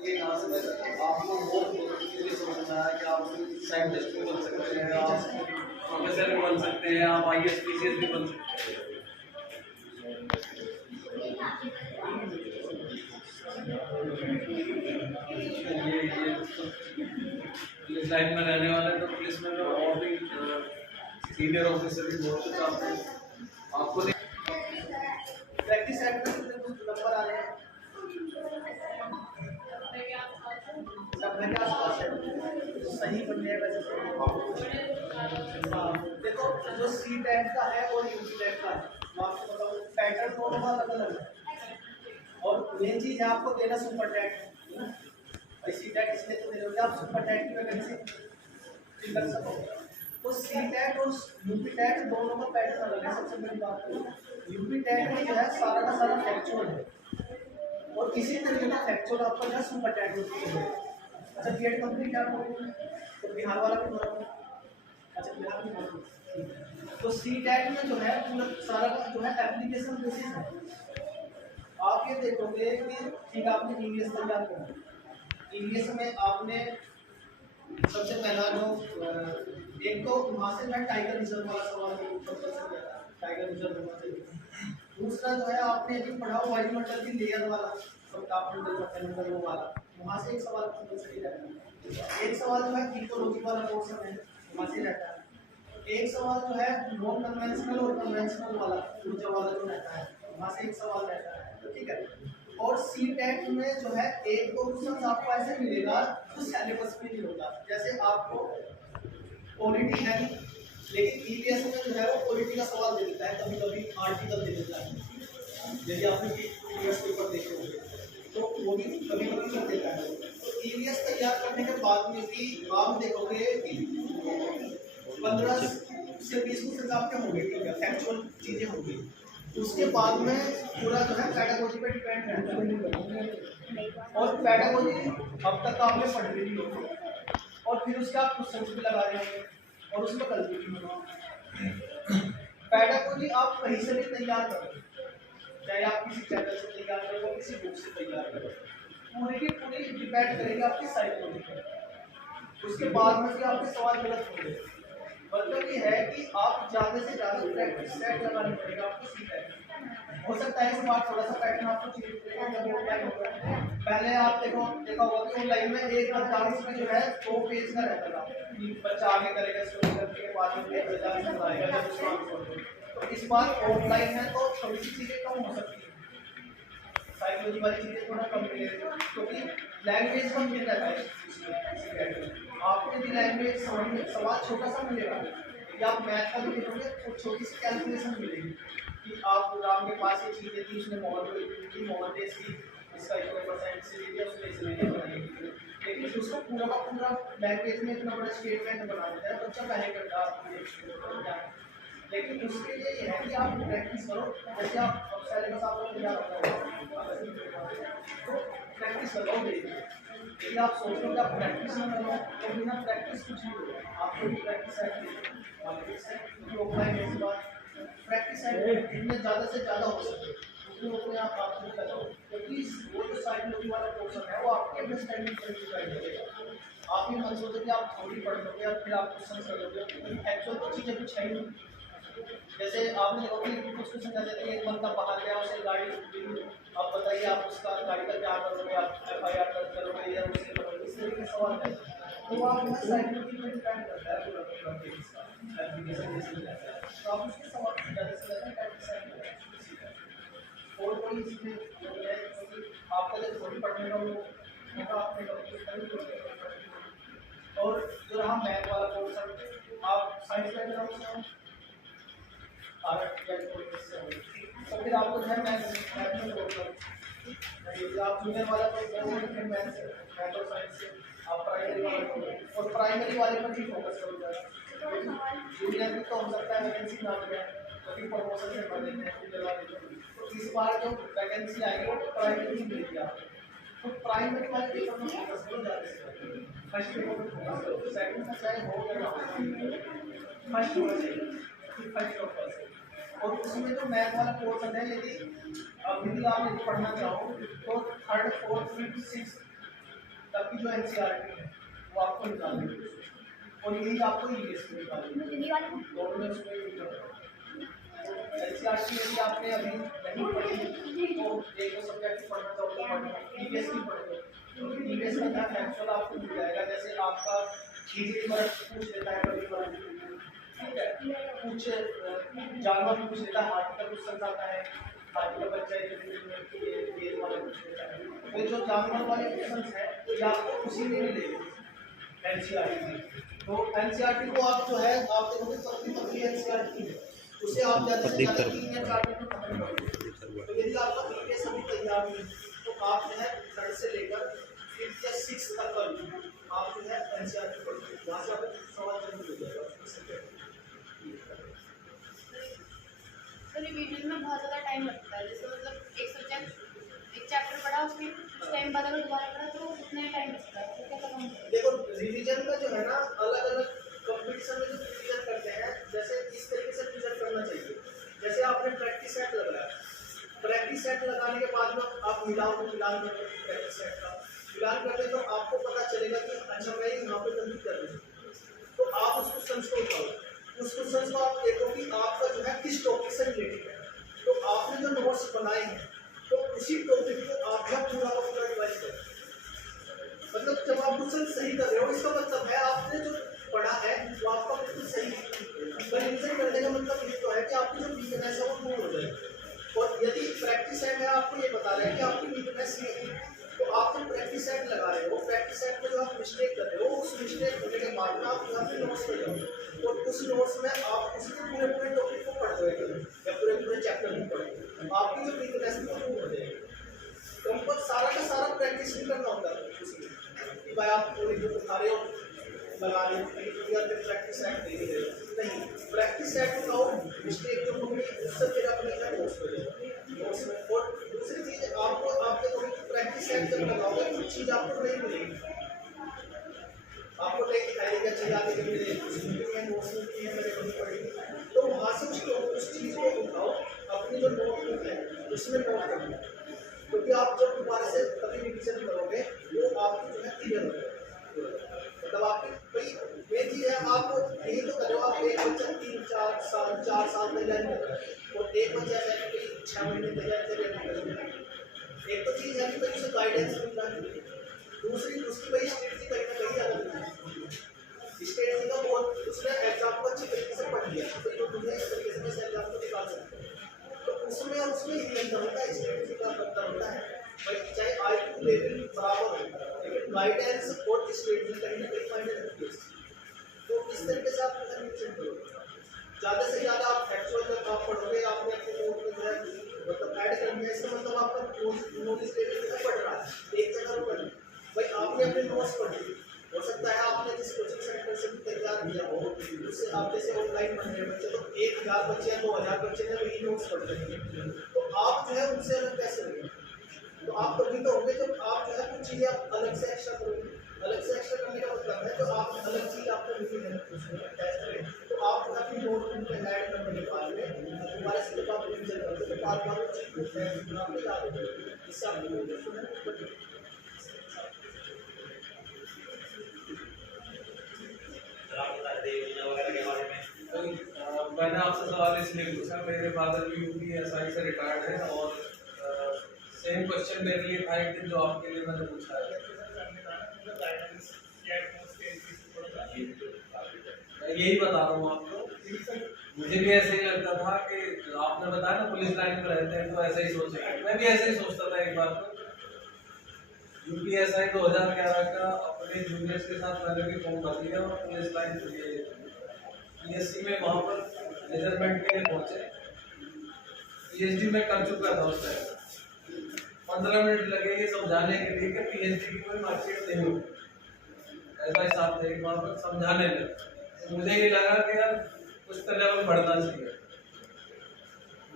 ये यहाँ से आपको बहुत मुझे समझ में आया कि आप साइंटिस्ट भी बन सकते हैं, आप प्रोफेसर भी बन सकते हैं, आप IAS PCS भी बन सकते हैं। पुलिस लाइन में रहने वाले तो पुलिस में और भी सीनियर ऑफिसर भी बहुत कुछ आपको प्रैक्टिस सेट में कितने कुछ नंबर आ रहे हैं? 90 के आसपास है, तो सही बन गया वैसे। हाँ, देखो जो सी टैग का है और यूजी टैग का है, मैं आपको बताऊँ पैटर्न दोनों का अलग अलग है। और मेन चीज है आपको देना सुपर टैग। भाई सी टैग इसलिए तो दे रहे हो आप सुपर टैग की वैकेंसी कर सको। तो सी टैग और यूपी टैग दोनों का पैटर्न अलग है। सबसे बड़ी बात तो यूपी टैग में जो है सारा का सारा फैक्चुअल है और किसी तरीके का फैक्चुअल आपका जो है सुपर टैग होती है। अच्छा बीएड कंप्लीट है आपको तो बिहार वाला भी बोला। अच्छा बिहार भी बोला। तो सी टैग में जो है पूरा सारा का जो है एप्लीकेशन बेसिस है। आप ये देखोगे कि ठीक आपने इंग्लिश तैयार करा, इंग्लिश में आपने सबसे पहला जो एक तो वहाँ से मैं टाइगर रिजर्व वाला सवाल टाइगर रिजर्व होना चाहिए। दूसरा जो है आपने अभी पढ़ा वायुमंडल की लेयर वाला तापमंडल वो वाला, वहाँ से एक सवाल कंपल्सरी रहता है। एक सवाल जो है इकोलॉजी वाला पोर्शन है वहाँ से रहता है। एक सवाल जो है नॉन कन्वेंशनल और कन्वेंशनल वाला ऊर्जा वाला जो रहता है वहाँ से एक सवाल रहता है। ठीक है। और सी टेट में जो है एक दो क्वेश्चन आपको ऐसे मिलेगा जो सिलेबस में नहीं होता। जैसे आपको पॉलिटी है लेकिन ईवीएस में जो है वो पॉलिटी का सवाल दे देता है, कभी कभी आर्टिकल दे देता है। यदि आपने ईवीएस पेपर देखे होंगे तो वो भी कभी कभी कर देता है। तो ईवीएस तैयार करने के बाद में भी आप देखोगे कि 15 से 20 क्वेश्चन आपके होंगे, ठीक है, फैक्चुअल चीजें होंगी। उसके बाद में पूरा जो है पैडागोजी पे डिपेंड रहता है और पैडागोजी अब तक आपने पढ़ ली होगी और फिर उसका आप क्वेश्चन भी लगा रहे होंगे और उसमें गलती भी होगी। पैडागोजी आप कहीं से भी तैयार करो, चाहे आप किसी चैनल से तैयार करो किसी बुक से तैयार करो, पूरी की पूरी डिपेंड करेगी आपकी साइकोलॉजी पर। उसके बाद में भी आपके सवाल गलत होंगे। मतलब ये है कि आप ज़्यादा से ज़्यादा प्रैक्टिस सेट लगानी पड़ेगा आपको सीखना। हो सकता है इस बार थोड़ा सा पैटर्न आपको चेंज पहले आप देखा होगा कि ऑनलाइन में एक डांस में जो है 2 पेज का रहता था कि बच्चा आगे करेगा स्टोरी करने के बाद में एक डांस बनाएगा जब उसका। तो इस बार ऑफलाइन है तो थोड़ी सी चीज़ें कम हो सकती है, साइकोलॉजी वाली चीज़ें थोड़ा कम मिलेगी क्योंकि लैंग्वेज कम मिल रहा है। आपको यदि लैंग्वेज सवाल छोटा सा मिलेगा या आप मैथ का भी देखोगे तो छोटी सी कैलकुलेशन मिलेगी कि आप राम के पास ये चीज़ थी उसने मोहन की इसका इतना परसेंट से ले लिया उसने इसे ले लिया। लेकिन उसको पूरा का पूरा लैंग्वेज में इतना बड़ा स्टेटमेंट बना देता है बच्चा पहले करता है। लेकिन उसके लिए ये है कि आप प्रैक्टिस करो। जैसे आप सिलेबस आपको तैयार करना तो प्रैक्टिस करो डेली। यदि आप सोचते हो कि आप प्रैक्टिस ना करो तो बिना प्रैक्टिस कुछ नहीं होगा। आपको भी प्रैक्टिस है ऑफलाइन प्रैक्टिस है जितने ज़्यादा से ज़्यादा हो सके उतने अपने आप प्राप्त करो क्योंकि वो जो साइकोलॉजी वाला पोर्शन है वो आपकी अंडरस्टैंडिंग पर डिपेंड करेगा। आप ये मत सोचो कि आप थोड़ी पढ़ लोगे और फिर आप क्वेश्चन कर लोगे, एक्चुअल तो चीज़ें कुछ है ही नहीं। जैसे आपने देखो कि कुछ क्वेश्चन कर देते हैं एक बंदा बाहर गया उसे गाड़ी, आप बताइए आप उसका गाड़ी का क्या करोगे, आप FIR दर्ज करोगे या उसे करोगे, इस तरीके के सवाल है। तो आप अपना साइकोलॉजी पे डिपेंड करता है पूरा पूरा केस का एप्लीकेशन जैसे रहता है तो आप उसके सवाल ज़्यादा से ज़्यादा प्रैक्टिस करें। और कोई इसमें है आपका जब थोड़ी पढ़ने का वो होगा आपने और जो रहा मैथ वाला पोर्शन आप साइंस बैकग्राउंड से तो फिर आपको जो है मैथ में आप जूनियर वाला तो मैथ और साइंस से आप प्राइमरी वाला और प्राइमरी वाले पर ही फोकस करो। जूनियर में तो हो सकता है वैकेंसी ना मिले क्योंकि प्रमोशन से भर देते हैं जूनियर वाले। तो इस बार जो वैकेंसी आएगी वो प्राइमरी मिलेगी आपको। तो प्राइमरी वाले पेपर में फोकस करो ज़्यादा से फर्स्ट पेपर में फोकस करो, सेकंड में चाहे हो या ना हो फर्स्ट होना चाहिए फर्स्ट ऑफ और उसमें जो मैथ वाला पोर्शन है यदि आप पढ़ना चाहो तो 3rd 4th 5th 6th आपकी जो एनसीईआरटी है वो आपको निकालनी है और यही आपको ईवीएस में निकालनी है। दोनों में उसमें एनसीईआरटी यदि आपने अभी नहीं पढ़ी तो एक सब्जेक्ट पढ़ना चाहोगे ईवीएस की पढ़ोगे तो ईवीएस का क्या फैक्चुअल आपको मिल जाएगा। जैसे आपका जीके पर पूछ लेता है कभी कभी, ठीक है, कुछ जानवर पूछ लेता है, हाथी का क्वेश्चन आता है, हाथी का बच्चा ये वाला पूछ लेता है। तो जो जानवर वाले क्वेश्चन है तो ये आपको उसी में मिलेगा एनसीईआरटी में। तो एनसीईआरटी को आप जो है आप देखोगे सबसे पतली एनसीईआरटी है, उसे आप ज़्यादा से ज़्यादा 3 या 4 दिन में खत्म कर दोगे। तो यदि आपका ईवीएस अभी तैयार नहीं तो आप जो है 3rd से लेकर 5th या 6th तक आप जो है एनसीईआरटी पढ़ोगे, वहाँ से आपको सवाल जरूर हो जाएगा। रिवीजन में बहुत ज़्यादा टाइम लगता है, जैसे मतलब एक सब्जेक्ट एक चैप्टर पढ़ा उसके कुछ टाइम बाद अगर दोबारा पढ़ा तो उतना ही टाइम लगता है। तो क्या करना है? देखो रिवीजन का जो है ना अलग अलग कंपटीशन में जो रिवीजन करते हैं जैसे इस तरीके से रिवीजन करना चाहिए। जैसे आपने प्रैक्टिस सेट लगाया, प्रैक्टिस सेट लगाने के बाद में आप मिलान करते हैं प्रैक्टिस सेट का मिलान करते तो आपको पता चलेगा कि अच्छा मैं यहाँ पे गलती कर रही हूँ, तो आप उस क्वेश्चन को उठाओ, उस क्वेश्चन को आप देखो कि आपका जो है किस टॉपिक से रिलेटेड है। तो आपने जो नोट्स बनाए हैं तो उसी टॉपिक को आप जब पूरा का पूरा रिवाइज करें, मतलब जब आप क्वेश्चन सही कर रहे हो इसका मतलब है आपने जो पढ़ा है वो आपका बिल्कुल सही है। रिविजन करने का मतलब ये तो है कि आपकी जो वीकनेस है वो दूर हो जाए। और यदि प्रैक्टिस सेट है आपको ये बता रहा है कि आपकी वीकनेस ये है, तो आप जब प्रैक्टिस सेट लगा रहे हो, प्रैक्टिस सेट में जो आप मिस्टेक कर रहे हो उस मिस्टेक होने के बाद में आप यहाँ पे नोट्स पे जाओ और उस नोट्स में आप उसके पूरे टॉपिक को पढ़ रहे या पूरे चैप्टर को पढ़ो, आपकी जो वीकनेस है वो दूर हो जाएगी। तो हमको सारा का सारा प्रैक्टिस नहीं करना होता है कि भाई आप पूरी बुक उठा रहे हो लगा रहे हो या फिर प्रैक्टिस सेट दे रहे हो, नहीं, प्रैक्टिस सेट उठाओ, मिस्टेक जो होगी उससे फिर अपने नोट्स पे नोट्स में। और दूसरी चीज़ आपको आप देखोगे कि प्रैक्टिस सेट जब लगाओगे कुछ चीज़ आपको नहीं मिलेगी, आपको नहीं दिखाई देगा चीज़ आगे जब मिलेगी नोट्स मिलती है मैंने कभी पढ़ी, तो वहाँ से उस चीज़ को उठाओ, अपनी जो नोटबुक है उसमें नोट कर लो, क्योंकि आप जब दोबारा से कभी रिविजन करोगे वो आपकी जो है क्लियर हो जाएगा। मतलब आपकी भाई मेन चीज़ है आप यही तो करो, आप एक बच्चा 4 साल तैयारी कर रहा है और एक बच्चा है कि 6 महीने तैयारी कर रहा है। एक तो चीज़ है कि भाई उसे गाइडेंस मिल रहा है, दूसरी उसकी भाई स्ट्रेटजी कहीं ना कहीं अलग है, स्ट्रेटजी का बहुत उसने एग्जाम को अच्छी तरीके से पढ़ लिया तो जो दुनिया इस तरीके से इस एग्जाम को निकाल सकते हैं। तो उसमें और उसमें ही अंतर होता है, स्ट्रेटजी का अंतर होता है भाई, चाहे IQ लेवल बराबर हो लेकिन गाइडेंस और स्ट्रेटजी कहीं ना कहीं मायने रखती है। तो इस तरीके से आप रिविजन करोगे, ज़्यादा से ज़्यादा आप फैक्चुअल जब आप पढ़ोगे आपने अपने नोट में जो है मतलब ऐड करनी है, इसका मतलब आपका नोटिस लेवल जो है बढ़ रहा है, एक जगह पर भाई आपने अपने नोट्स पढ़े, हो सकता है आपने जिस कोचिंग सेंटर से भी तैयार किया हो उससे आप जैसे ऑनलाइन पढ़ रहे बच्चे तो 1000 बच्चे हैं 2000 बच्चे हैं वही नोट्स पढ़ रहे हैं, तो आप जो है उनसे अलग कैसे रहेंगे? तो आप तभी तो होंगे जब आप जो है कुछ चीज़ें आप अलग से एक्स्ट्रा करोगे, अलग से एक्स्ट्रा करने का मतलब है तो आप अलग चीज़ आपको लिखी है तो आप अपनी नोट में ऐड करने के बाद में हमारे से जब आप रिविजन करते हो बार बार चीज़ आपको याद हो जाएगी, इससे आपको मैंने आपसे सवाल इसलिए पूछा, मेरे फादर भी UPSI से रिटायर्ड है और सेम क्वेश्चन मेरे लिए था एक दिन जो आपके लिए मैंने पूछा है। यही बता रहा हूँ आपको, मुझे भी ऐसे ही लगता था कि आपने बताया ना पुलिस लाइन में रहते हैं तो ऐसे ही सोचेंगे, मैं भी ऐसे ही सोचता था। एक बार तो UPSI 2011 का अपने जूनियर्स के साथ मैंने भी फॉर्म भर दिया और पुलिस लाइन PSC में वहाँ पर मेजरमेंट के लिए पहुँचे। PhD में कर चुका था उस टाइम, 15 मिनट लगे ये समझाने के लिए कि PhD की कोई मार्कशीट नहीं होती, ऐसा हिसाब थे वहाँ पर समझाने में। तो मुझे ये लगा कि यार कुछ तो लेवल बढ़ना चाहिए।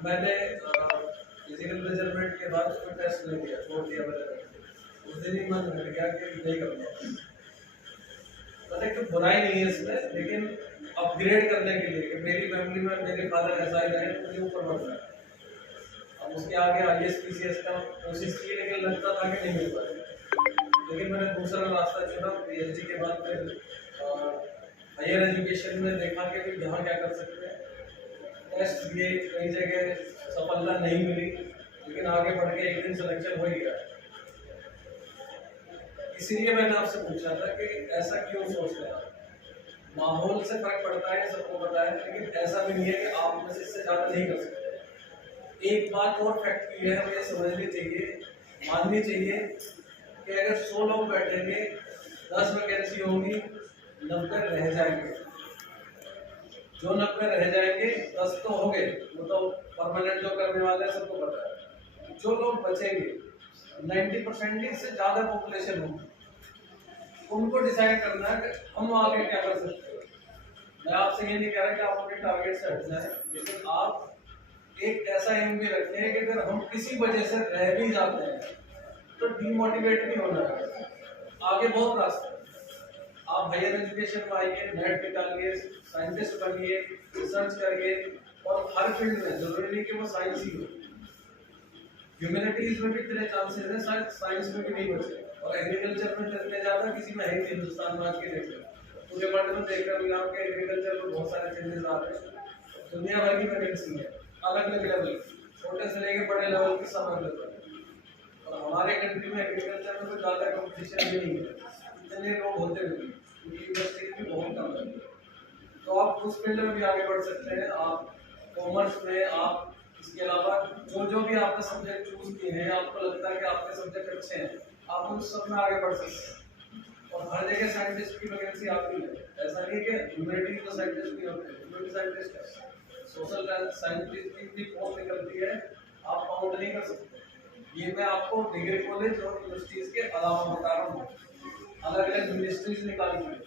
मैंने फिजिकल मेजरमेंट के बाद कोई टेस्ट नहीं दिया, छोड़ दिया मैंने। उस दिन ही मन कर गया कि नहीं करना। पता है कि बुराई नहीं है इसमें, लेकिन अपग्रेड करने के लिए कि मेरी फैमिली में मेरे फादर ऐसा ही रहे, मुझे ऊपर बढ़ना है। अब उसके आगे IAS PCS का कोशिश की लेकिन लगता था कि नहीं हो पाएगा। लेकिन मैंने दूसरा रास्ता चुना पीएचडी के बाद। फिर हायर एजुकेशन में देखा कि भी यहाँ क्या कर सकते हैं। टेस्ट दिए, कई जगह सफलता नहीं मिली, लेकिन आगे बढ़ के एक दिन सिलेक्शन हो ही गया। इसीलिए मैंने आपसे पूछा था कि ऐसा क्यों सोचते हैं आप। माहौल से फर्क पड़ता है, सबको पता है, लेकिन ऐसा भी नहीं है कि आप में से इससे ज़्यादा नहीं कर सकते। एक बात और फैक्ट की है, हमें समझनी चाहिए, माननी चाहिए कि अगर 100 लोग बैठेंगे, 10 वैकेंसी होंगी, 90 रह जाएंगे। जो 90 रह जाएंगे, 10 तो हो गए, वो तो परमानेंट जो करने वाले हैं सबको पता है। जो लोग बचेंगे 90% से ज़्यादा पॉपुलेशन होगी, उनको डिसाइड करना है कि हम आगे क्या कर सकते हैं। मैं आपसे ये नहीं कह रहा कि आप अपने टारगेट से हट जाए, लेकिन आप एक ऐसा एम भी रखें कि अगर हम किसी वजह से रह भी जाते हैं तो डीमोटिवेट नहीं होना है। आगे बहुत रास्ता है। आप हायर एजुकेशन में आइए, नेट निकालिए, साइंटिस्ट बनिए, रिसर्च करिए, और हर फील्ड में, जरूरी नहीं कि वो साइंस ही हो, ह्यूमैनिटीज में भी इतने चांसेस हैं, शायद साइंस में भी नहीं बचे। और एग्रीकल्चर में जितने ज्यादा किसी में है ही हिंदुस्तान में आज के डेट में। पूरे वर्ल्ड में देख रहे हो आपके एग्रीकल्चर में बहुत सारे चेंजेस आ रहे हैं। दुनिया भर की वैकेंसी है, अलग अलग लेवल, छोटे से लेकर बड़े लेवल की सब अवेलेबल है। और हमारे कंट्री में एग्रीकल्चर में कोई ज़्यादा कॉम्पिटिशन भी नहीं है, इतने लोग होते भी नहीं, क्योंकि इंडस्ट्रीज भी बहुत कम है। तो आप उस फील्ड में भी आगे बढ़ सकते हैं। आप कॉमर्स में, आप इसके अलावा जो भी आपने सब्जेक्ट चूज किए हैं, आपको लगता है कि आपके सब्जेक्ट अच्छे हैं, आप उन सब में आगे बढ़ सकते हैं। और हर जगह साइंटिस्ट की वैकेंसी आती है। ऐसा नहीं है कि ह्यूमैनिटीज में साइंटिस्ट भी होते हैं, ह्यूमैनिटी साइंटिस्ट है, सोशल साइंटिस्ट की भी पोस्ट निकलती है, आप काउंट नहीं कर सकते। ये मैं आपको डिग्री कॉलेज और यूनिवर्सिटीज के अलावा बता रहा हूँ। अलग अलग मिनिस्ट्रीज निकाली हुई,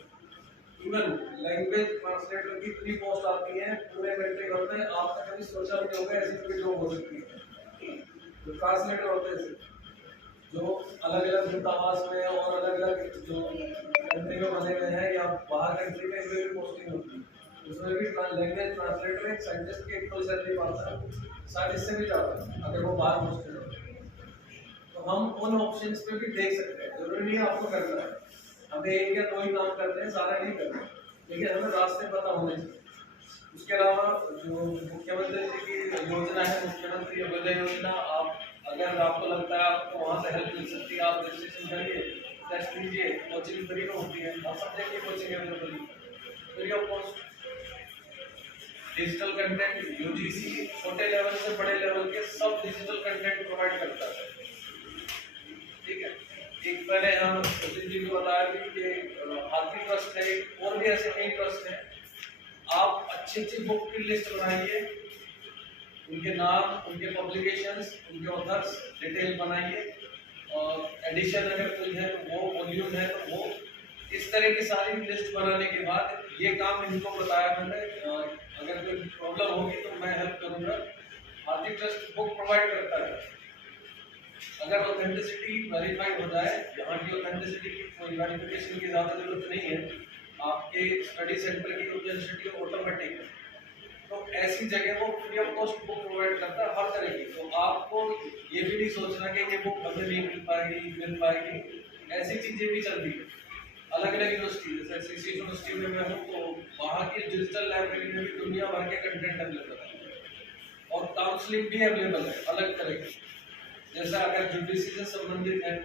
इवन लैंग्वेज ट्रांसलेटर की 3 पोस्ट आती है पूरे कंट्री भर में। आपने कभी सोचा भी होगा ऐसी कोई जॉब हो सकती है। जो ट्रांसलेटर होते हैं, जो अलग अलग दूतावास में और अलग अलग जो कंट्री में बने हुए हैं या बाहर कंट्री में भी पोस्टिंग होती है, उसमें भी लैंग्वेज ट्रांसलेटर एक साइंटिस्ट की इक्वल सैलरी पाता है, शायद इससे भी ज़्यादा अगर वो बाहर पोस्टेड हो। तो हम उन ऑप्शंस पे भी देख सकते हैं, जरूरी नहीं आपको करना है, हमें एक या 2 ही काम करते हैं, सारा नहीं करना, लेकिन हमें रास्ते पता होने चाहिए। उसके अलावा जो मुख्यमंत्री जी की योजना है, मुख्यमंत्री अभ्युदय योजना, आप अगर आपको लगता है आपको वहाँ से हेल्प मिल सकती है, आप रजिस्ट्रेशन करिए, टेस्ट लीजिए, कोचिंग फ्री में होती है, हर सब्जेक्ट की कोचिंग अवेलेबल है, free of cost. Digital content UGC छोटे लेवल से बड़े लेवल के सब डिजिटल कंटेंट प्रोवाइड करता है, ठीक है। एक पहले हम सचिन जी को बताया कि हाथी ट्रस्ट है, और भी ऐसे कई ट्रस्ट हैं। आप अच्छी अच्छी बुक की लिस्ट बनाइए, उनके नाम, उनके पब्लिकेशंस, उनके ऑथर्स डिटेल बनाइए, और एडिशन अगर कोई है तो वो, वॉल्यूम है तो वो, इस तरह की सारी लिस्ट बनाने के बाद ये काम इनको बताया मैंने। अगर कोई प्रॉब्लम होगी तो मैं हेल्प करूँगा। हाथी ट्रस्ट बुक प्रोवाइड करता है। अगर ऑथेंटिसिटी वेरीफाई हो जाए, यहाँ की ऑथेंटिसिटी की कोई वेरिफिकेशन की ज़्यादा जरूरत नहीं है, आपके स्टडी सेंटर की ऑथेंटिसिटी ऑटोमेटिक है, तो ऐसी जगह वो free of cost book provide करता है हर तरह की। तो आपको ये भी नहीं सोचना कि ये बुक हमें नहीं मिल पाएगी, ऐसी चीज़ें भी चलती है। अलग अलग यूनिवर्सिटी, जैसे सीसी यूनिवर्सिटी में मैं हूँ, तो वहाँ की डिजिटल लाइब्रेरी में भी दुनिया भर के कंटेंट अवेलेबल है, और काउंसलिंग भी अवेलेबल है अलग तरह की। जैसा अगर यूजीसी से संबंधित है,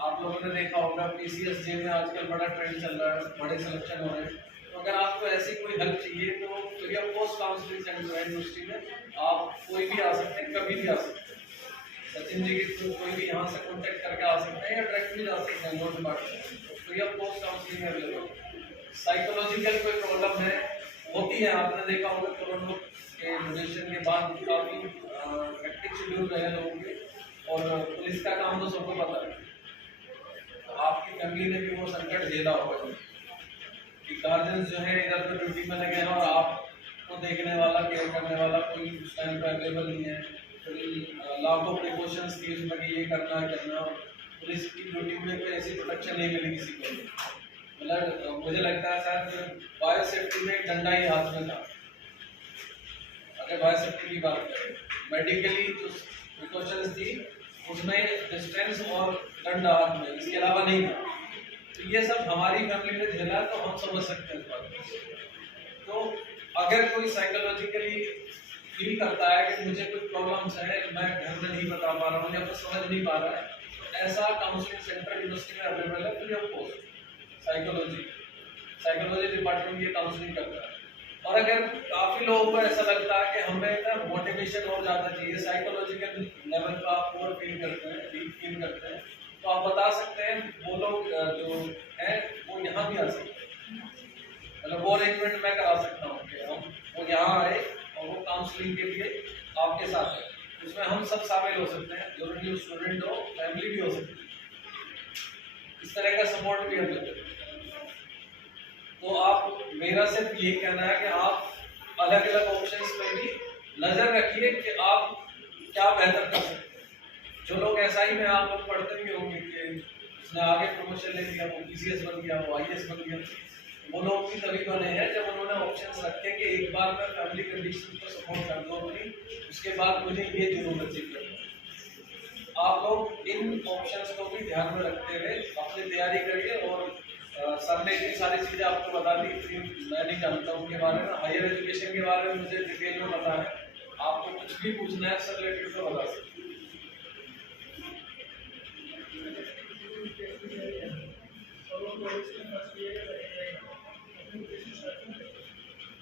आप लोगों ने देखा होगा पीसीएसजे में आजकल बड़ा ट्रेंड चल रहा है, बड़े सिलेक्शन हो रहे हैं। तो अगर आपको ऐसी कोई हेल्प चाहिए तो free of cost counselling centre है यूनिवर्सिटी में, आप कोई भी आ सकते हैं, कभी भी आ सकते हैं। सचिन जी के थ्रू कोई भी यहाँ से कॉन्टेक्ट करके आ सकते हैं, या डायरेक्टली जा सकते हैं, no department, free of cost counselling available. Psychological कोई प्रॉब्लम है, होती है, आपने देखा होगा कोरोना के ग्रेजुएशन के बाद काफ़ी हेक्टिक शेड्यूल रहे लोगों के, और पुलिस का काम तो सबको पता है। तो आपकी फैमिली ने भी वो संकट झेला होगा कि गार्जियन जो है इधर पे ड्यूटी में लगे हैं, और आपको देखने वाला, केयर करने वाला कोई उस टाइम पर अवेलेबल नहीं है। तो लाखों प्रिकॉशंस की उसमें कि ये करना करना, पुलिस की ड्यूटी में कोई ऐसी प्रोटेक्शन नहीं मिली किसी को। मतलब मुझे लगता है शायद बायो सेफ्टी में डंडा ही हाथ में था। अगर बायो सेफ्टी की बात करें, मेडिकली जो प्रिकॉशंस थी उसमें डिस्टेंस और डंडा हाथ में, इसके अलावा नहीं था। तो ये सब हमारी फैमिली ने झेला, तो हम समझ सकते हैं इस बात को। तो अगर कोई साइकोलॉजिकली फील करता है कि मुझे कोई प्रॉब्लम्स है, मैं घर में नहीं बता पा रहा हूँ या फिर समझ नहीं पा रहा है, तो ऐसा काउंसलिंग सेंटर यूनिवर्सिटी में अवेलेबल है free of cost. Psychology department ये काउंसलिंग करता है। और अगर काफी लोगों को ऐसा लगता है कि हमें ना मोटिवेशन और ज्यादा चाहिए, साइकोलॉजिकल लेवल पर आप पूरा फील करते हैं, वीक फील करते हैं, तो आप बता सकते हैं वो लोग जो है वो यहाँ भी आ सकते हैं। मतलब वो अरेंजमेंट मैं करा सकता हूँ कि हम वो यहाँ आए और वो काउंसलिंग के लिए आपके साथ है। उसमें हम सब शामिल हो सकते हैं, जरूरी स्टूडेंट हो, फैमिली भी हो सकती है, इस तरह का सपोर्ट भी अवेलेबल है। तो आप, मेरा सिर्फ ये कहना है कि आप अलग अलग ऑप्शंस पे भी नजर रखिए कि आप क्या बेहतर कर सकते हैं। जो लोग SI में आप लोग पढ़ते भी होंगे कि उसने आगे प्रमोशन ले लिया, वो PCS बन गया, वो IAS बन गया, वो लोग भी तभी बने हैं जब उन्होंने ऑप्शंस रखे कि एक बार मैं फैमिली कंडीशन को सपोर्ट कर दूँ अपनी, उसके बाद मुझे ये जरूर अचीव करना है। आप लोग इन ऑप्शंस को भी ध्यान में रखते हुए अपनी तैयारी करिए। और सर ने इतनी सारी चीज़ें आपको बता दी, मैं नहीं जानता हूँ उनके बारे में। हायर एजुकेशन के बारे में मुझे डिटेल में पता है, आपको कुछ भी पूछना है सर रिलेटेड तो बता सकते हैं।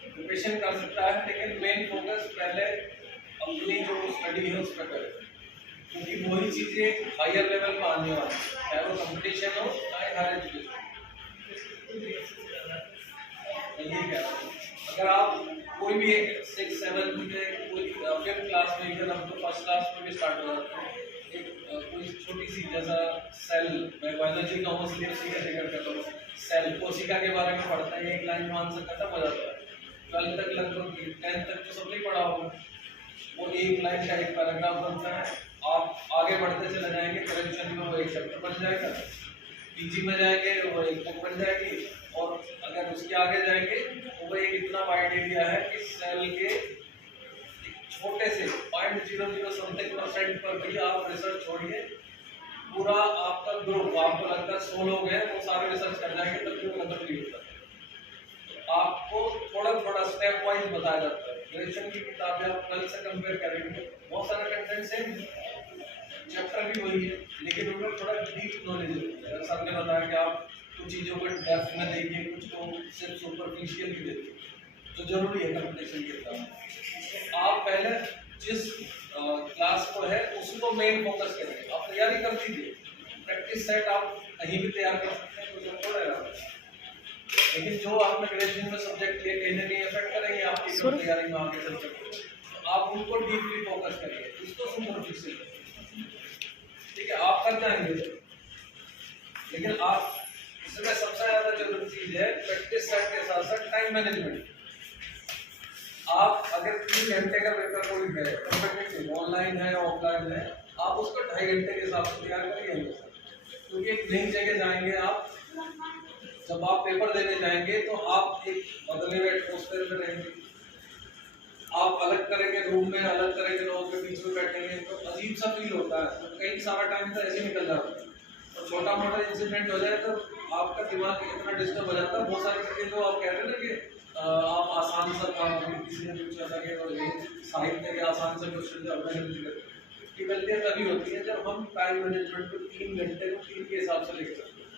प्रिपरेशन कर सकता है, लेकिन मेन फोकस पहले अपनी जो स्टडी है उस पर करें, क्योंकि वही चीज़ें हायर लेवल पर आने वाली है, चाहे वो कंपटीशन हो चाहे हायर एजुकेशन। अगर आप कोई भी एक 6, 7 में कोई 5th क्लास में, इवन अब तो 1st क्लास में भी स्टार्ट हो जाता है, एक कोई छोटी सी जैसा सेल, मैं बायोलॉजी का हूँ इसलिए उसी का जिक्र करता हूँ, सेल कोशिका के बारे में पढ़ता है, एक लाइन में आंसर खत्म हो जाता है। 12th तक लगभग, 10th तक तो सबने पढ़ा होगा, वो एक लाइन का एक पैराग्राफ बनता है। आप आगे बढ़ते चले जाएंगे, ग्रेजुएशन में वो एक चैप्टर बन जाएगा, PG में जाएंगे वो एक बुक बन जाएगी, और अगर उसके आगे जाएंगे तो वो एक इतना वाइड एरिया है कि सेल के एक छोटे से 0.00 समथिंग % पर भी आप रिसर्च छोड़िए, पूरा आपका ग्रुप, आपको लगता है 100 लोग हैं, वो सारे रिसर्च कर जाएंगे, तब भी वो खत्म नहीं होता। आपको थोड़ा थोड़ा स्टेप वाइज बताया जाता है। ग्रेजुएशन की किताबें आप कल से कंपेयर करेंगे, बहुत सारे कंटेंट सेम, चैप्टर भी वही है, लेकिन उनमें थोड़ा डीप नॉलेज होती है। सर ने बताया कि आप कुछ चीज़ों को डेप्थ में देखिए, कुछ को सिर्फ सुपरफिशियल भी देखिए, जो जरूरी है कंपटीशन के साथ। आप पहले जिस क्लास को है उसको मेन फोकस करेंगे, आप तैयारी कर दीजिए, प्रैक्टिस सेट आप कहीं भी तैयार कर सकते हैं, कुछ हमको रहेगा। लेकिन जो आपने ग्रेजुएशन में सब्जेक्ट लिए कहीं ना कहीं इफेक्ट करेंगे आपकी तैयारी में आगे चल सकते, तो आप उनको डीपली फोकस करिए, उसको सुपरफिशियल, ठीक है, आप कर जाएंगे। लेकिन आप इसमें सबसे ज्यादा जरूरी चीज है प्रैक्टिस सेट के साथ साथ टाइम मैनेजमेंट। आप अगर 3 घंटे का पेपर कोई है, कॉम्पिटिटिव ऑनलाइन है ऑफलाइन है, आप उसको 2.5 घंटे के हिसाब से तैयार करिए, क्योंकि एक नई जगह जाएंगे आप, जब आप पेपर देने जाएंगे तो आप एक बदले हुए एटमॉस्फेयर में रहेंगे, आप अलग तरह के रूम में अलग तरह के लोगों के बीच में बैठेंगे, तो अजीब सा फील होता है, तो कई सारा टाइम तो ऐसे निकल जाता है। और छोटा मोटा इंसिडेंट हो जाए तो आपका दिमाग इतना डिस्टर्ब हो जाता है। बहुत सारी चीजें जो आप कह रहे हैं ना कि आप आसान सा काम, किसी ने पूछा था कि साहित्य के आसान से क्वेश्चन जब की गलतियाँ तभी होती है जब हम टाइम मैनेजमेंट को 3 घंटे को 3 के हिसाब से लेकर चलते हैं।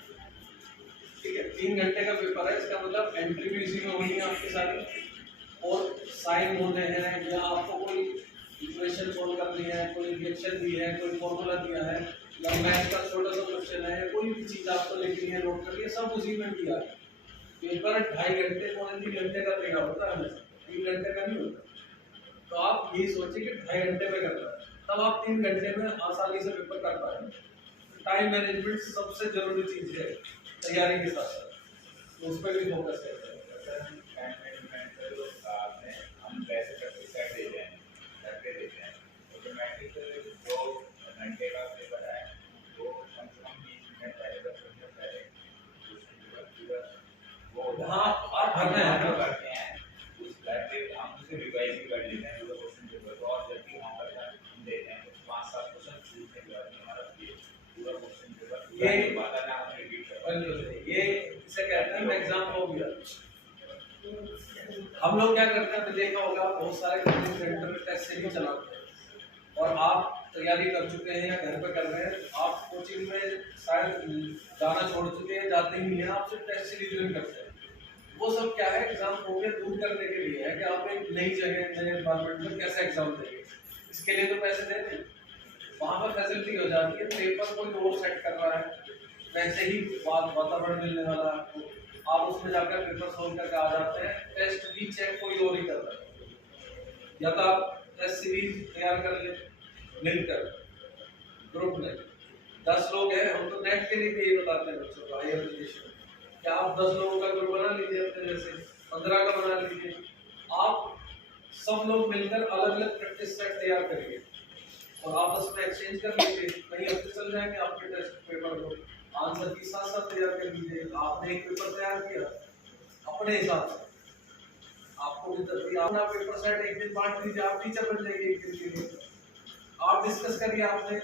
ठीक है, 3 घंटे का पेपर है, इसका मतलब एंट्री भी इसी में होनी है आपकी सारी, और साइन होने हैं, या आपको कोई इक्वेशन सोल्व करनी है, कोई रिएक्शन दी है, कोई फॉर्मूला दिया है, या मैथ का छोटा सा क्वेश्चन है, कोई भी चीज़ आपको लिखनी है, नोट करनी है, सब उसी में दिया है। पेपर 2.5 घंटे 3 घंटे का देगा होता है, 3 घंटे का नहीं होता। तो आप यही सोचिए कि 2.5 घंटे में करना है, तब आप 3 घंटे में आसानी से पेपर कर पाएंगे। टाइम मैनेजमेंट सबसे जरूरी चीज़ है तैयारी के साथ साथ, तो उस पर भी फोकस करते हैं। हम पैसे कर देते हैं, करके देते हैं, ऑटोमेटिक जो घंटे का पेपर है वो कम से कम 20 मिनट पहले 10 मिनट पहले वो हाँ आप भरने हैं करते हैं, उस लाइब्रेरी हम उसे रिवाइज भी कर लेते हैं पूरा क्वेश्चन पेपर, और जब भी वहाँ पर देते हैं तो 5-7 क्वेश्चन छूटने के बाद हमारा पूरा क्वेश्चन पेपर ये वाला नाम रिपीट कर ये इसे कहते हैं एग्जाम हो गया। हम लोग क्या करते हैं, देखा होगा बहुत सारे कोचिंग सेंटर टेस्ट सीरीज चलाते हैं और आप तैयारी कर चुके हैं या घर पे कर रहे हैं, आप कोचिंग में शायद जाना छोड़ चुके हैं, जाते ही नहीं हैं, आप सिर्फ टेस्ट सीरीज ज्वाइन करते हैं। वो सब क्या है, एग्जाम हो गया दूर करने के लिए है कि आप एक नई जगह नए एनवायरमेंट में कैसे एग्जाम देंगे, इसके लिए तो पैसे देते हैं। वहाँ पर फैसिलिटी हो जाती है, पेपर कोई और सेट कर रहा है, वैसे ही वातावरण मिलने वाला है आपको, आप उसमें जाकर पेपर सोल्व करके आ जाते हैं। टेस्ट भी चेक कोई और ही कर रहा है, या तो आप टेस्ट सीरीज तैयार कर ले मिलकर ग्रुप में 10 लोग हैं, हम तो नेट के लिए भी यही बताते हैं बच्चों को हायर एजुकेशन, क्या आप 10 लोगों का ग्रुप बना लीजिए, अपने जैसे 15 का बना लीजिए, आप सब लोग मिलकर अलग अलग प्रैक्टिस सेट तैयार करिए और आप उसमें एक्सचेंज कर लीजिए। कहीं हफ्ते चल जाएंगे आपके टेस्ट पेपर को, आंसर की साथ साथ तैयार कर लीजिए। आपने एक पेपर तैयार किया अपने हिसाब से, आपको भी अपना पेपर सेट एक दिन बांट लीजिए, आप टीचर बन जाएंगे एक दिन के लिए। आप डिस्कस करिए, आपने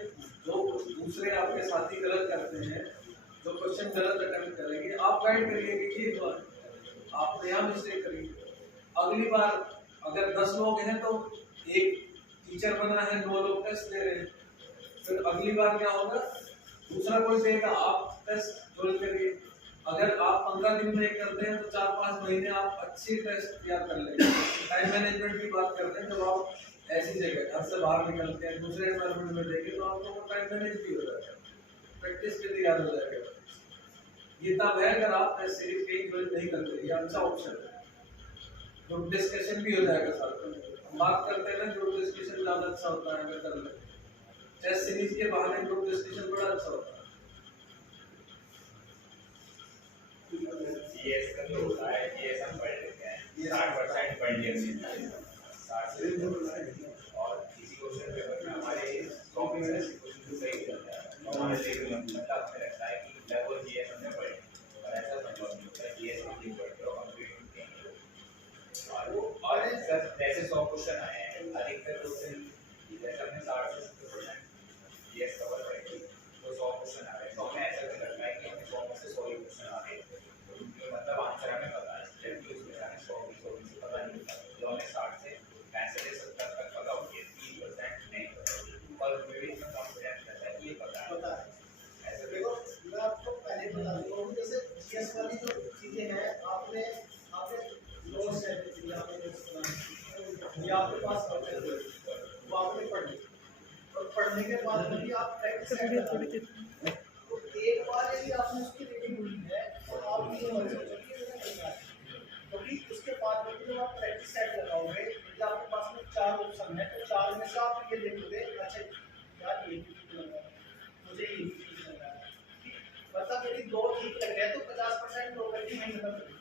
जो दूसरे आपके साथी गलत करते हैं, जो क्वेश्चन गलत अटेम्प्ट करेंगे, आप गाइड करिए कि ये बात आपने यहाँ मिस्टेक करी, अगली बार अगर 10 लोग हैं तो एक टीचर बना है, 9 लोग टेस्ट दे रहे हैं, फिर अगली बार क्या होगा, दूसरा कोई देगा, आप टेस्ट जोड़ करिए। अगर आप 15 दिन में एक करते हैं तो 4-5 महीने आप अच्छी टेस्ट तैयार कर लेंगे। टाइम मैनेजमेंट की बात करते हैं, जब आप ऐसी जगह घर से बाहर निकलते हैं दूसरे एनवायरमेंट में देखें तो आपको टाइम मैनेज भी हो जाएगा, प्रैक्टिस भी तैयार हो जाएगा। ये तब है अगर आप टेस्ट सीरीज कहीं ज्वाइन नहीं करते, ये अच्छा ऑप्शन है। ग्रुप डिस्कशन भी हो जाएगा साथ में, हम बात करते हैं ना, ग्रुप डिस्कशन ज़्यादा अच्छा होता है अगर कर लें। टेस्ट सीरीज के बहाने ग्रुप डिस्कशन बड़ा अच्छा होता है। जीएस का तो होता है, जीएस हम पढ़ लेते हैं, 60% पढ़ लिया 60 और इसी क्वेश्चन पेपर में हमारे 100 में से क्वेश्चन सही होता है, हमारे लिए मतलब हमें लगता है कि लगभग जीएस हमने पढ़े, और ऐसा संभव नहीं होता, जीएस हम नहीं पढ़ते और कंप्लीट होते हैं। और सर जैसे 100 क्वेश्चन आए हैं, अधिकतर क्वेश्चन जैसे हमने 60 से 70% जीएस कवर करेंगे, तो 100 क्वेश्चन आ रहे हैं, तो हमें ऐसा लगता है कि हमें 100 में से 100 ही क्वेश्चन आ रहे हैं, मतलब आंसर हमें पता है, जबकि उसमें हमें 100 से पता नहीं होता, जो हमें 60 से 65 से 70 तक पता होती है, 30% नहीं पता, और मेरे इतना कॉन्फिडेंस रहता है कि ये पता है। ऐसे देखो मैं आपको पहले बता दूंगा कि जैसे जीएस वाली जो चीजें हैं, आपने नोट्स है, ये आपके पास वो आपने पढ़ ली, और पढ़ने के बाद में भी आप प्रैक्टिस करेंगे। तो एक बार यदि आपने उसकी रीडिंग हुई है तो आप ये मत सोचो कि ये नहीं है, क्योंकि उसके बाद में जब आप प्रैक्टिस सेट लगाओगे, यदि आपके पास में 4 ऑप्शन है तो 4 में से आप ये देखोगे, अच्छा यार ये ठीक लगा, मुझे ये ठीक लगा, मतलब यदि 2 ठीक लग गए तो 50% प्रोबेबिलिटी नहीं खत्म होगी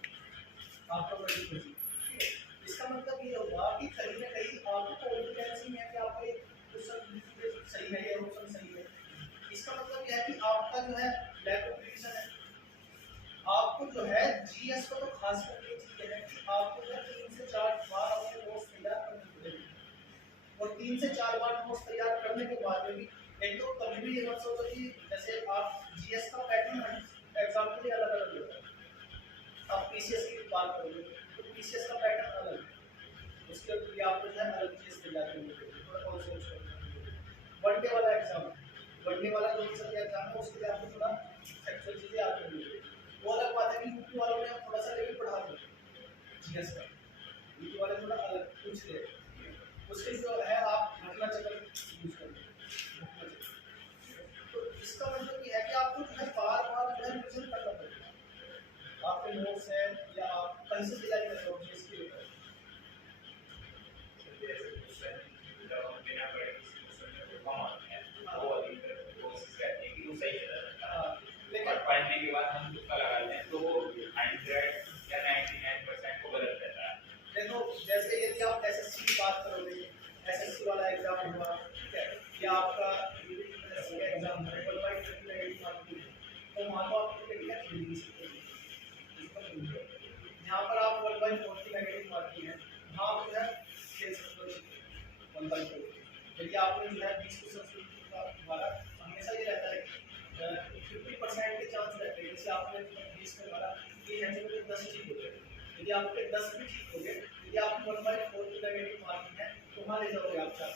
आपका परीक्षा। इसका मतलब ये होगा कि कहीं ना कहीं आपको कॉन्फिडेंस नहीं है कि आपका ये क्वेश्चन सही है या ऑप्शन सही है। इसका मतलब यह है कि आपका जो है लैक ऑफ प्रिपरेशन है। आपको जो है जीएस को तो खास करके ये चीज है कि आपको जो है 3 से 4 बार अपने नोट्स तैयार करने पड़ेंगे, और 3 से 4 बार नोट्स तैयार करने के बाद में भी एक तो कभी भी ये मत सोचो कि जैसे आप जीएस का पैटर्न एग्जाम के लिए अलग अलग होता है, आप पीसीएस की बात करोगे तो पीसीएस का पैटर्न अलग है, उसके लिए आपको जो है अलग चीज तैयार करनी पड़ेगी, थोड़ा और सोच कर। वनडे वाला एग्जाम, वनडे वाला जो एग्जाम है उसके लिए आपको थोड़ा फैक्चुअल चीजें याद करनी पड़ेगी। वो अलग बात है कि यूपी वालों ने थोड़ा सा लेवल बढ़ा दिया जीएस का, यूपी वाले थोड़ा अलग पूछ ले, उसके जो है आप घटना चक्र यूज करें। तो इसका मतलब ये है कि आपको जो है बार बार जो है रिविजन करना पड़ेगा, आपके नोट्स है या आप कहीं से तैयारी कर रहे हो जीएस के लिए। जैसे क्वेश्चन जब हम बिना पढ़े किसी क्वेश्चन में कम आते हैं, वो अधिकतर कोशिश करते हैं कि वो सही चला जाता है, लेकिन पढ़ने के बाद हम तुक्का लगाते हैं तो वो 100 या 99% को गलत रहता है। देखो जैसे यदि आप एसएससी की बात करोगे, एसएससी वाला एग्जाम हुआ, ठीक है, या आपका एसएससी का एग्जाम है, तो वहाँ तो आपको यहाँ पर आप इसमें हमारा ये है जो 10 ठीक हो गए, यदि आपके 10 भी ठीक हो गए, यदि आपकी 1/4 की नेगेटिव मार्किंग है तो वहाँ ले जाओगे आप 4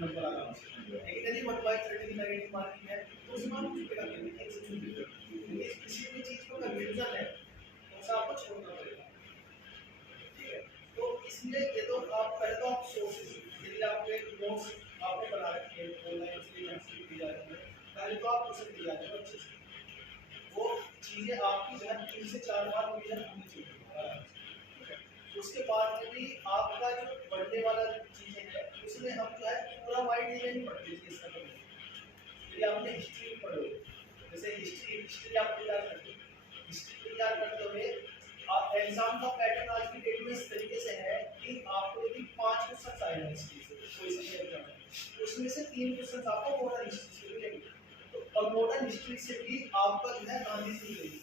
नंबर आराम से। लेकिन यदि 1/30 की नेगेटिव मार्किंग है तो उसमें आप छूटेगा नहीं, एक से छूट देगा। यदि किसी भी चीज़ को कन्फ्यूजन है तो उसे आपको छोड़ना पड़ेगा, ठीक है। तो इसलिए ये तो आप पहले तो आप सोर्सेज, यदि आपके नोट्स आपने बना रखे हैं ऑनलाइन इसलिए दी जा रही है, पहले तो आप उसे दी जाते हो अच्छे से, वो चीज़ें आपकी जो है 3 से 4 बार रिवीजन होनी चाहिए। उसके बाद में भी आपका जो बढ़ने वाला चीज़ें हैं उसमें हम जो है पूरा वाइड एरिया नहीं पढ़ते थे इसका तो। यदि आपने हिस्ट्री पढ़ो, जैसे हिस्ट्री आप तैयार करते हो, हिस्ट्री तैयार करते हुए आप एग्जाम का पैटर्न आज की डेट में इस तरीके से है कि आपको यदि 5 क्वेश्चन आए हैं हिस्ट्री से कोई सी एग्जाम में, उसमें से 3 क्वेश्चन आपको मॉडर्न हिस्ट्री से मिलेंगे। तो और मॉडर्न हिस्ट्री से भी आपका जो है गांधी जी मिलेगी।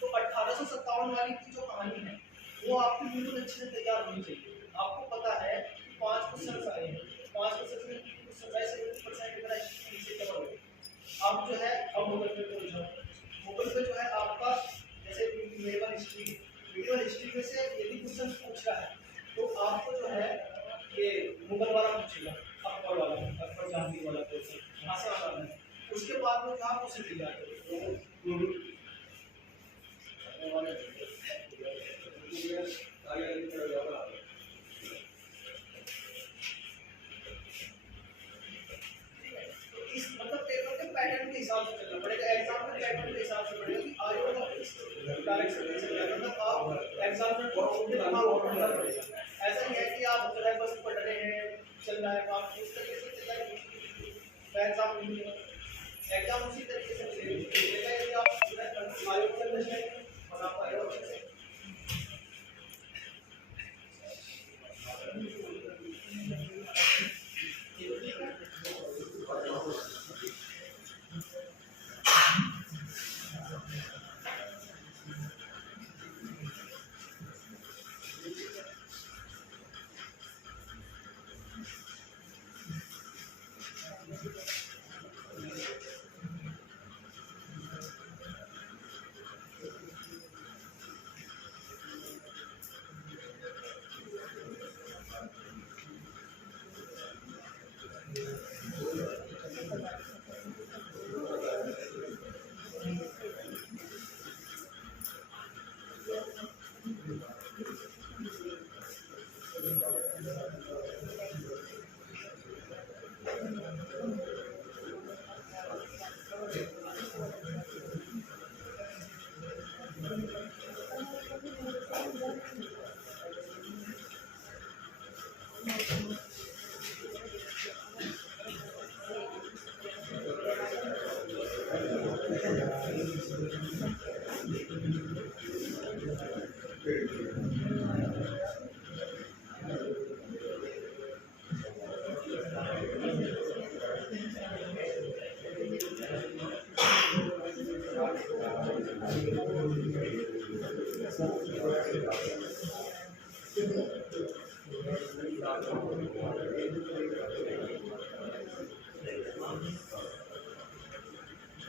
तो 1857 वाली की जो कहानी है वो आपकी बिल्कुल अच्छे से तैयार होनी चाहिए। आपको पता है कि 5 क्वेश्चन आए हैं, 5 क्वेश्चन में 3 क्वेश्चन ऐसे 70% मेरा हिस्ट्री से कवर हो गया। अब जो है अब मुगल पे पहुंच जाओ। मुगल पे जो है आपका जैसे मीडियल हिस्ट्री में से यदि क्वेश्चन पूछ रहा है तो आपको जो है ये मुगल वाला पूछेगा, अकबर वाला, अकबर जहांगीर वाला क्वेश्चन वहाँ से आना है। उसके बाद में आप उसे ले जाते हो। इस मतलब पेपर के पैटर्न के हिसाब से चलना पड़ेगा, एग्जाम के पैटर्न के हिसाब से पड़ेगा कि आयोग का डायरेक्शन कैसे चलेगा। मतलब आप एग्जाम में पढ़ना पड़ेगा। ऐसा नहीं है कि आप जो है बस पढ़ रहे हैं चल रहा है, आप इस तरीके से चल रहा है एग्जाम नहीं है, एग्जाम उसी तरीके से चलेगा। यदि आप जो है आयोग के अंदर बना पाएगा अच्छे से।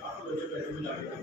आप